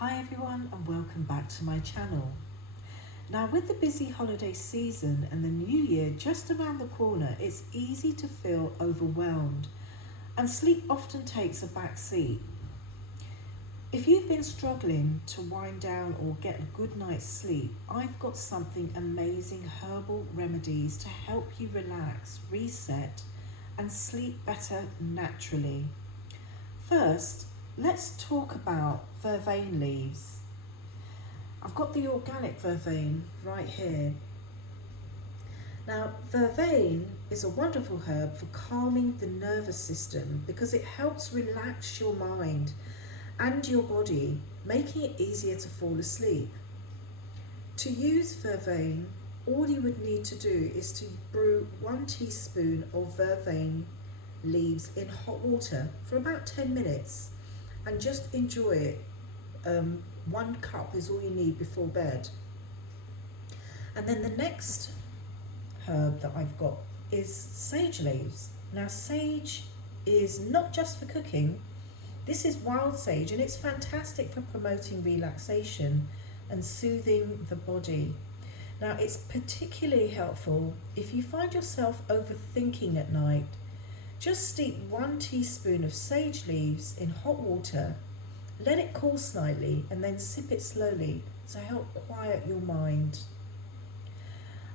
Hi everyone and welcome back to my channel. Now with the busy holiday season and the new year just around the corner, it's easy to feel overwhelmed and sleep often takes a back seat. If you've been struggling to wind down or get a good night's sleep, I've got something amazing, herbal remedies to help you relax, reset and sleep better naturally. First, let's talk about vervain leaves. I've got the organic vervain right here. Now, vervain is a wonderful herb for calming the nervous system because it helps relax your mind and your body, making it easier to fall asleep. To use vervain, all you would need to do is to brew 1 teaspoon of vervain leaves in hot water for about 10 minutes and just enjoy it. 1 cup is all you need before bed. And then the next herb that I've got is sage leaves. Now sage is not just for cooking, this is wild sage and it's fantastic for promoting relaxation and soothing the body. Now it's particularly helpful if you find yourself overthinking at night. Just steep 1 teaspoon of sage leaves in hot water, let it cool slightly and then sip it slowly to help quiet your mind.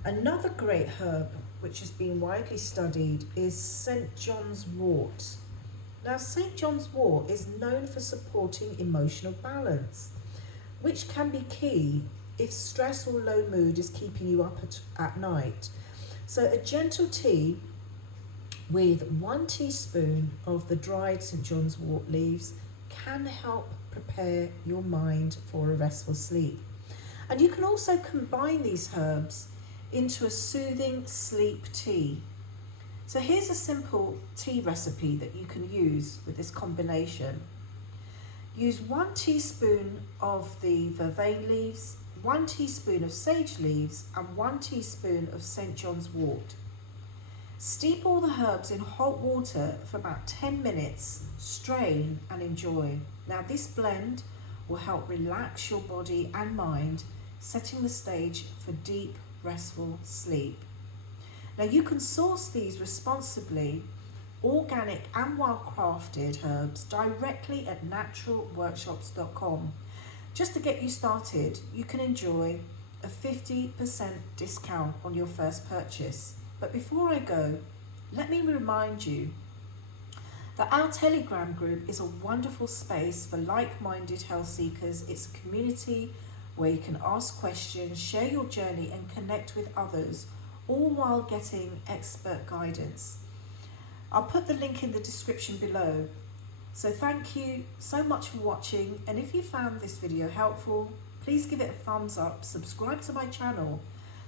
Another great herb which has been widely studied is St. John's wort. Now St. John's wort is known for supporting emotional balance, which can be key if stress or low mood is keeping you up at night. So a gentle tea with 1 teaspoon of the dried St. John's wort leaves can help prepare your mind for a restful sleep. And you can also combine these herbs into a soothing sleep tea. So here's a simple tea recipe that you can use with this combination. Use 1 teaspoon of the vervain leaves, 1 teaspoon of sage leaves and 1 teaspoon of St. John's wort. Steep all the herbs in hot water for about 10 minutes, strain and enjoy. Now this blend will help relax your body and mind, setting the stage for deep, restful sleep. Now you can source these responsibly, organic and well-crafted herbs directly at naturalworkshops.com. Just to get you started, you can enjoy a 50% discount on your first purchase. But before I go, let me remind you that our Telegram group is a wonderful space for like-minded health seekers. It's a community where you can ask questions, share your journey and connect with others, all while getting expert guidance. I'll put the link in the description below. So thank you so much for watching, and if you found this video helpful, please give it a thumbs up, subscribe to my channel,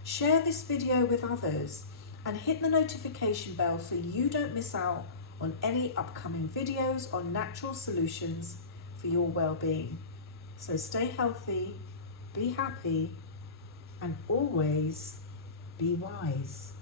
share this video with others, and hit the notification bell so you don't miss out on any upcoming videos on natural solutions for your well-being. So stay healthy, be happy, and always be wise.